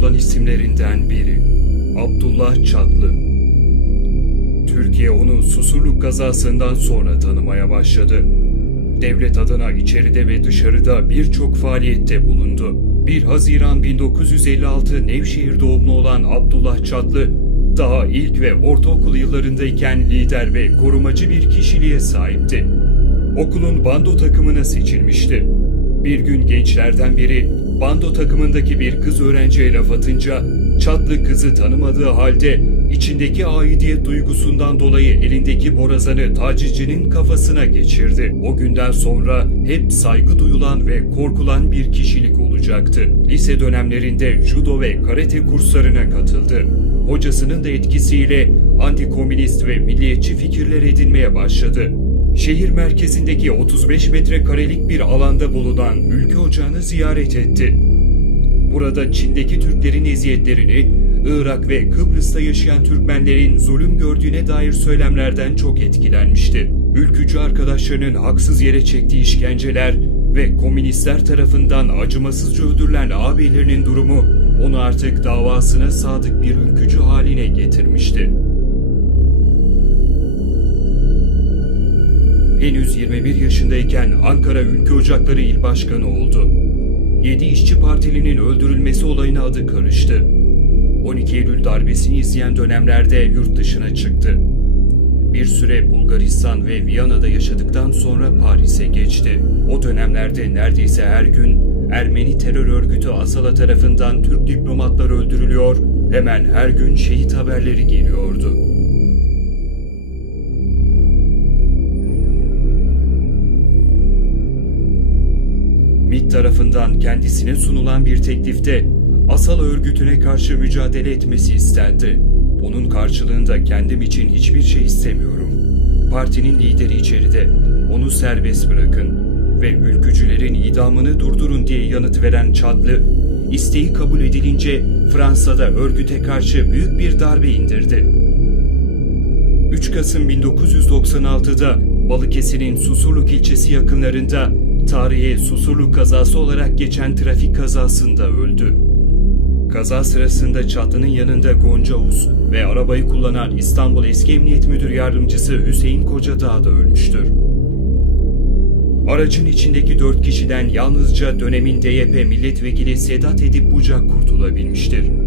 unutulan isimlerinden biri. Abdullah Çatlı. Türkiye onu Susurluk kazasından sonra tanımaya başladı. Devlet adına içeride ve dışarıda birçok faaliyette bulundu. 1 Haziran 1956 Nevşehir doğumlu olan Abdullah Çatlı, daha ilk ve ortaokul yıllarındayken lider ve korumacı bir kişiliğe sahipti. Okulun bando takımına seçilmişti. Bir gün gençlerden biri bando takımındaki bir kız öğrenciye laf atınca Çatlı kızı tanımadığı halde içindeki aidiyet duygusundan dolayı elindeki borazanı tacizcinin kafasına geçirdi. O günden sonra hep saygı duyulan ve korkulan bir kişilik olacaktı. Lise dönemlerinde judo ve karate kurslarına katıldı. Hocasının da etkisiyle antikomünist ve milliyetçi fikirler edinmeye başladı. Şehir merkezindeki 35 metrekarelik bir alanda bulunan ülke ocağını ziyaret etti. Burada Çin'deki Türklerin eziyetlerini, Irak ve Kıbrıs'ta yaşayan Türkmenlerin zulüm gördüğüne dair söylemlerden çok etkilenmişti. Ülkücü arkadaşlarının haksız yere çektiği işkenceler ve komünistler tarafından acımasızca öldürülen ağabeylerinin durumu onu artık davasına sadık bir ülkücü haline getirmişti. Henüz 21 yaşındayken Ankara Ülke Ocakları İl Başkanı oldu. 7 İşçi Partili'nin öldürülmesi olayına adı karıştı. 12 Eylül darbesini izleyen dönemlerde yurt dışına çıktı. Bir süre Bulgaristan ve Viyana'da yaşadıktan sonra Paris'e geçti. O dönemlerde neredeyse her gün Ermeni terör örgütü Asala tarafından Türk diplomatlar öldürülüyor, hemen her gün şehit haberleri geliyordu. Tarafından kendisine sunulan bir teklifte Asal örgütüne karşı mücadele etmesi istendi. Bunun karşılığında kendim için hiçbir şey istemiyorum. Partinin lideri içeride. Onu serbest bırakın ve ülkücülerin idamını durdurun diye yanıt veren Çadlı, isteği kabul edilince Fransa'da örgüte karşı büyük bir darbe indirdi. 3 Kasım 1996'da Balıkesir'in Susurluk ilçesi yakınlarında tarihe Susurluk kazası olarak geçen trafik kazasında öldü. Kaza sırasında Çatlı'nın yanında Gonca Uz ve arabayı kullanan İstanbul Eski Emniyet Müdür Yardımcısı Hüseyin Kocadağ da ölmüştür. Aracın içindeki dört kişiden yalnızca dönemin DYP milletvekili Sedat Edip Bucak kurtulabilmiştir.